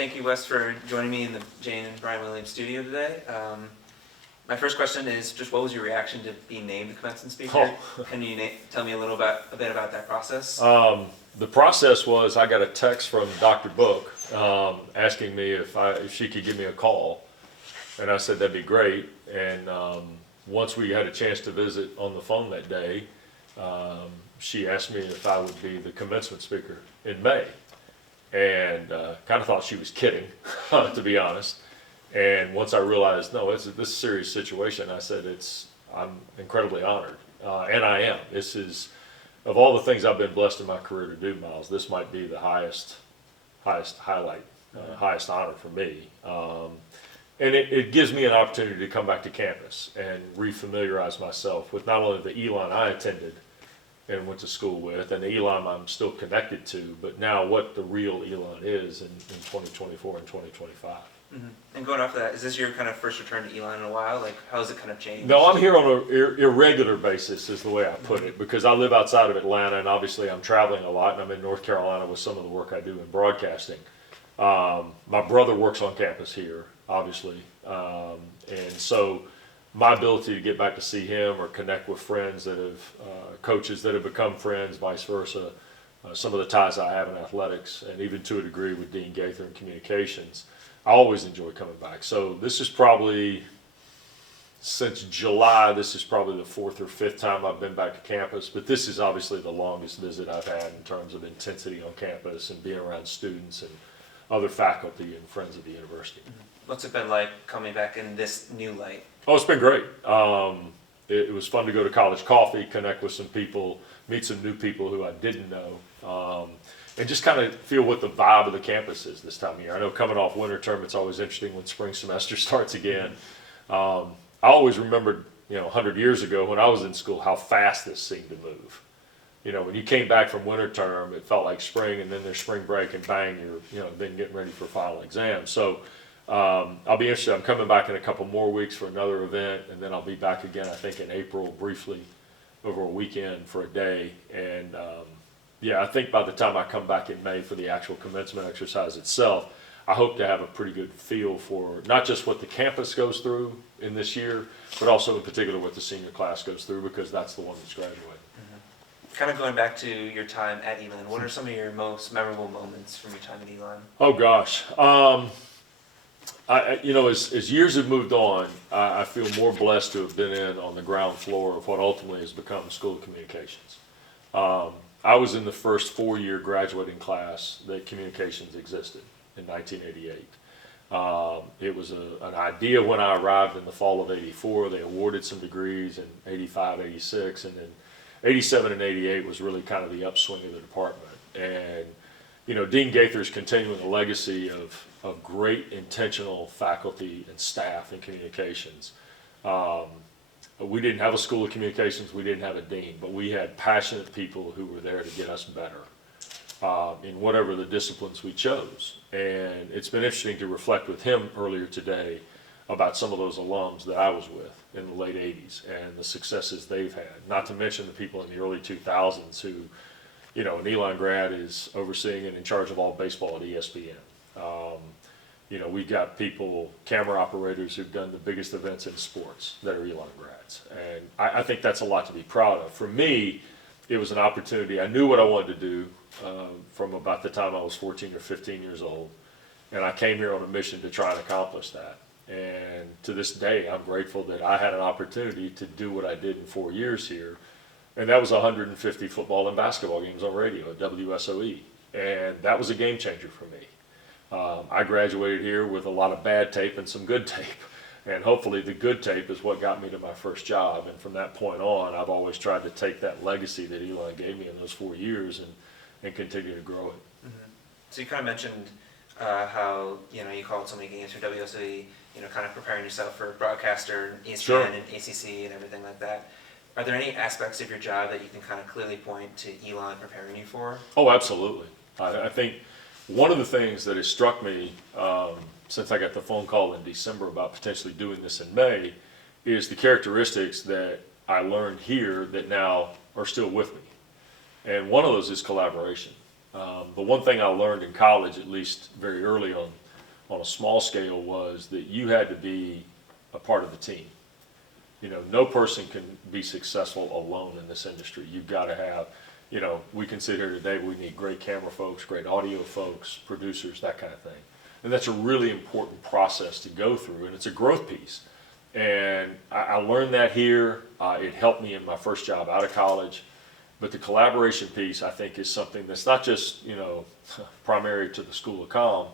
Thank you, Wes, for joining me in the Jane and Brian Williams studio today. My first question is just what was your reaction to being named the commencement speaker? Can you tell me a bit about that process? The process was I got a text from Dr. Book asking me if she could give me a call, and I said that'd be great. And once we had a chance to visit on the phone that day, she asked me if I would be the commencement speaker in May, and kind of thought she was kidding, to be honest. And once I realized, no, this is a serious situation, I said, I'm incredibly honored, and I am. This is, of all the things I've been blessed in my career to do, Miles, this might be the highest highlight, highest honor for me. And it gives me an opportunity to come back to campus and refamiliarize myself with not only the Elon I attended and went to school with, and the Elon I'm still connected to, but now what the real Elon is in 2024 and 2025. Mm-hmm. And going off of that, is this your kind of first return to Elon in a while? Like, how has it kind of changed? No, I'm here on an irregular basis is the way I put it, because I live outside of Atlanta, and obviously I'm traveling a lot, and I'm in North Carolina with some of the work I do in broadcasting. My brother works on campus here, obviously, and so my ability to get back to see him or connect with friends that have, coaches that have become friends, vice versa, some of the ties I have in athletics, and even to a degree with Dean Gaither in communications, I always enjoy coming back. So this is probably, since July, this is probably the fourth or fifth time I've been back to campus, but this is obviously the longest visit I've had in terms of intensity on campus and being around students and other faculty and friends of the university. What's it been like coming back in this new light? Oh, it's been great. It was fun to go to college coffee, connect with some people, meet some new people who I didn't know, and just kind of feel what the vibe of the campus is this time of year. I know coming off winter term, it's always interesting when spring semester starts again. I always remembered, 100 years ago when I was in school, how fast this seemed to move. When you came back from winter term, it felt like spring, and then there's spring break, and bang, you're, then getting ready for final exams. So I'll be interested. I'm coming back in a couple more weeks for another event, and then I'll be back again, I think, in April, briefly, over a weekend for a day. And I think by the time I come back in May for the actual commencement exercise itself, I hope to have a pretty good feel for not just what the campus goes through in this year, but also in particular what the senior class goes through, because that's the one that's graduating. Kind of going back to your time at Elon, what are some of your most memorable moments from your time at Elon? Oh gosh, as years have moved on, I feel more blessed to have been in on the ground floor of what ultimately has become School of Communications. I was in the first 4-year graduating class that communications existed in 1988. It was an idea when I arrived in the fall of '84. They awarded some degrees in '85, '86, and then '87 and '88 was really kind of the upswing of the department. And Dean Gaither's continuing a legacy of great intentional faculty and staff in communications. We didn't have a School of Communications, we didn't have a dean, but we had passionate people who were there to get us better in whatever the disciplines we chose. And it's been interesting to reflect with him earlier today about some of those alums that I was with in the late 80s and the successes they've had, not to mention the people in the early 2000s who, an Elon grad is overseeing and in charge of all baseball at ESPN. We've got people, camera operators who've done the biggest events in sports that are Elon grads. And I think that's a lot to be proud of. For me, it was an opportunity. I knew what I wanted to do from about the time I was 14 or 15 years old. And I came here on a mission to try and accomplish that. And to this day, I'm grateful that I had an opportunity to do what I did in 4 years here. And that was 150 football and basketball games on radio at WSOE. And that was a game changer for me. I graduated here with a lot of bad tape and some good tape. And hopefully the good tape is what got me to my first job. And from that point on, I've always tried to take that legacy that Elon gave me in those 4 years and continue to grow it. Mm-hmm. So you kind of mentioned how, you called so many games for WSOE, kind of preparing yourself for broadcaster, ESPN, Sure, and ACC and everything like that. Are there any aspects of your job that you can kind of clearly point to Elon preparing you for? Oh, absolutely. I think one of the things that has struck me since I got the phone call in December about potentially doing this in May is the characteristics that I learned here that now are still with me. And one of those is collaboration. The one thing I learned in college, at least very early on, on a small scale was that you had to be a part of the team. You know, no person can be successful alone in this industry. You've got to have, you know, we can sit here today, we need great camera folks, great audio folks, producers, that kind of thing. And that's a really important process to go through, and it's a growth piece. And I learned that here. It helped me in my first job out of college. But the collaboration piece, I think, is something that's not just, you know, primary to the School of Comm.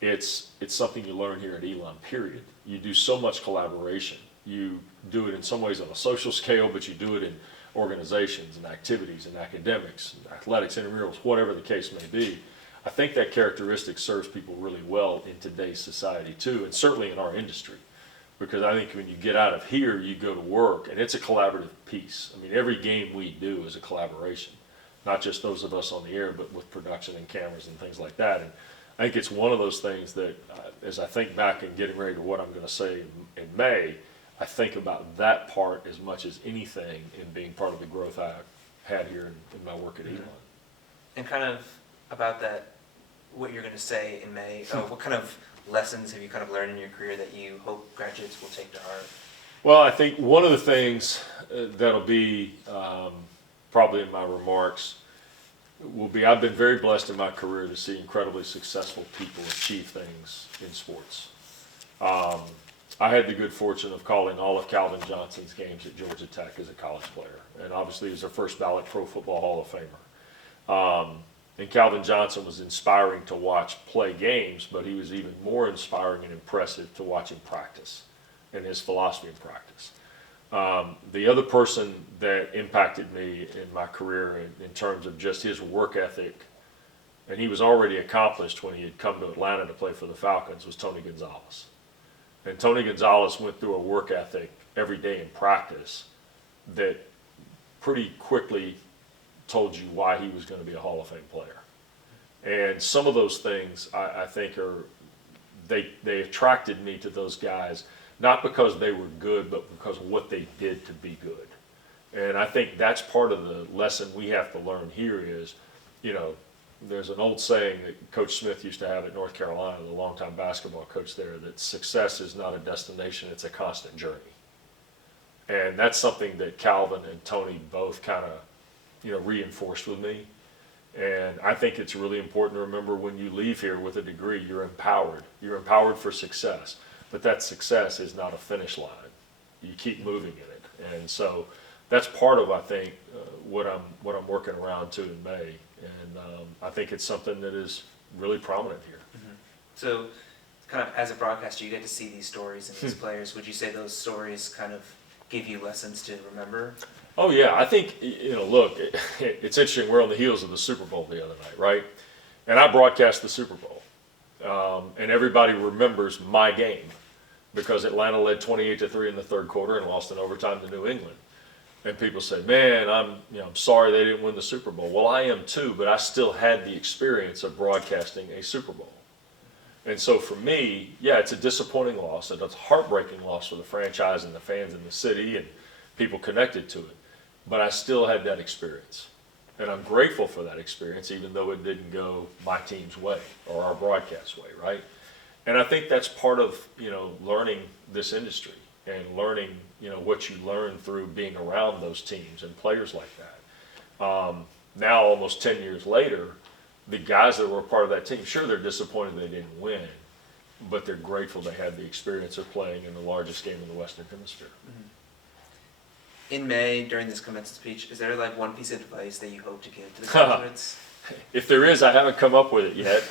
It's something you learn here at Elon, period. You do so much collaboration. You do it in some ways on a social scale, but you do it in organizations and activities and academics, and athletics, intramurals, whatever the case may be. I think that characteristic serves people really well in today's society too, and certainly in our industry. Because I think when you get out of here, you go to work, and it's a collaborative piece. I mean, every game we do is a collaboration, not just those of us on the air, but with production and cameras and things like that. And I think it's one of those things that, as I think back and getting ready to what I'm going to say in May, I think about that part as much as anything in being part of the growth I've had here in my work at Elon. And kind of about that, what you're going to say in May, what kind of lessons have you kind of learned in your career that you hope graduates will take to heart? Well, I think one of the things that'll be probably in my remarks will be, I've been very blessed in my career to see incredibly successful people achieve things in sports. I had the good fortune of calling all of Calvin Johnson's games at Georgia Tech as a college player, and obviously he was a first ballot Pro Football Hall of Famer. And Calvin Johnson was inspiring to watch play games, but he was even more inspiring and impressive to watch him practice and his philosophy in practice. The other person that impacted me in my career in terms of just his work ethic, and he was already accomplished when he had come to Atlanta to play for the Falcons, was Tony Gonzalez. And Tony Gonzalez went through a work ethic every day in practice that pretty quickly told you why he was going to be a Hall of Fame player. And some of those things I think they attracted me to those guys, not because they were good, but because of what they did to be good. And I think that's part of the lesson we have to learn here is, you know, there's an old saying that Coach Smith used to have at North Carolina, the longtime basketball coach there, that success is not a destination, it's a constant journey. And that's something that Calvin and Tony both kind of, you know, reinforced with me. And I think it's really important to remember when you leave here with a degree, you're empowered. You're empowered for success, but that success is not a finish line. You keep moving in it. And so that's part of, I think, what I'm working around to in May. And I think it's something that is really prominent here. Mm-hmm. So kind of as a broadcaster, you get to see these stories and these players. Would you say those stories kind of give you lessons to remember? Oh yeah, I think, you know, look, it's interesting. We're on the heels of the Super Bowl the other night, right? And I broadcast the Super Bowl, and everybody remembers my game because Atlanta led 28-3 in the third quarter and lost in overtime to New England. And people say, "Man, I'm sorry they didn't win the Super Bowl." Well, I am too, but I still had the experience of broadcasting a Super Bowl. And so for me, yeah, it's a disappointing loss. It's a heartbreaking loss for the franchise and the fans in the city and people connected to it. But I still had that experience. And I'm grateful for that experience, even though it didn't go my team's way or our broadcast way, right? And I think that's part of, you know, learning this industry and learning, you know, what you learn through being around those teams and players like that. Now, almost 10 years later, the guys that were a part of that team, sure, they're disappointed they didn't win, but they're grateful they had the experience of playing in the largest game in the Western Hemisphere. Mm-hmm. In May, during this commencement speech, is there like one piece of advice that you hope to give to the graduates? If there is, I haven't come up with it yet.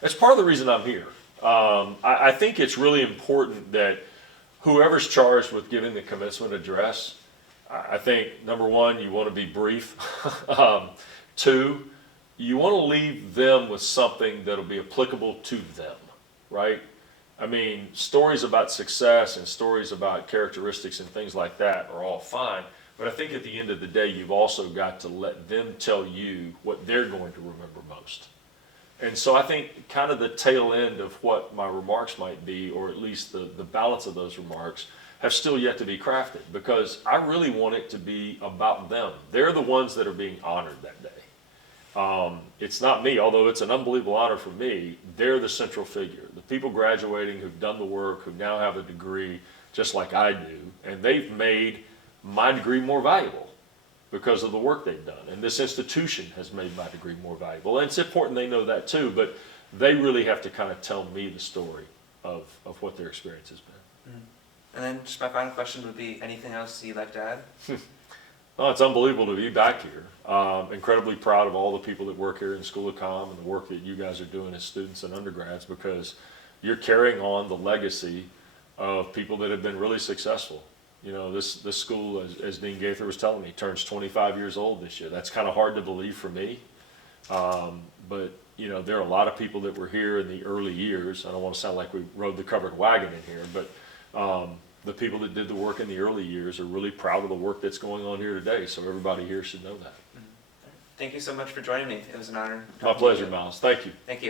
That's part of the reason I'm here. I think it's really important that whoever's charged with giving the commencement address, I think, number one, you want to be brief. Two, you want to leave them with something that'll be applicable to them, right? I mean, stories about success and stories about characteristics and things like that are all fine, but I think at the end of the day, you've also got to let them tell you what they're going to remember most. And so I think kind of the tail end of what my remarks might be, or at least the balance of those remarks, have still yet to be crafted, because I really want it to be about them. They're the ones that are being honored that day. It's not me, although it's an unbelievable honor for me. They're the central figure. The people graduating who've done the work, who now have a degree, just like I do, and they've made my degree more valuable because of the work they've done. And this institution has made my degree more valuable. And it's important they know that too, but they really have to kind of tell me the story of what their experience has been. And then just my final question would be, anything else you'd like to add? Well, it's unbelievable to be back here. Incredibly proud of all the people that work here in School of Com and the work that you guys are doing as students and undergrads, because you're carrying on the legacy of people that have been really successful. You know, this school, as Dean Gaither was telling me, turns 25 years old this year. That's kind of hard to believe for me. But, you know, there are a lot of people that were here in the early years. I don't want to sound like we rode the covered wagon in here, but the people that did the work in the early years are really proud of the work that's going on here today. So everybody here should know that. Thank you so much for joining me. It was an honor. My pleasure, Miles. Thank you. Thank you.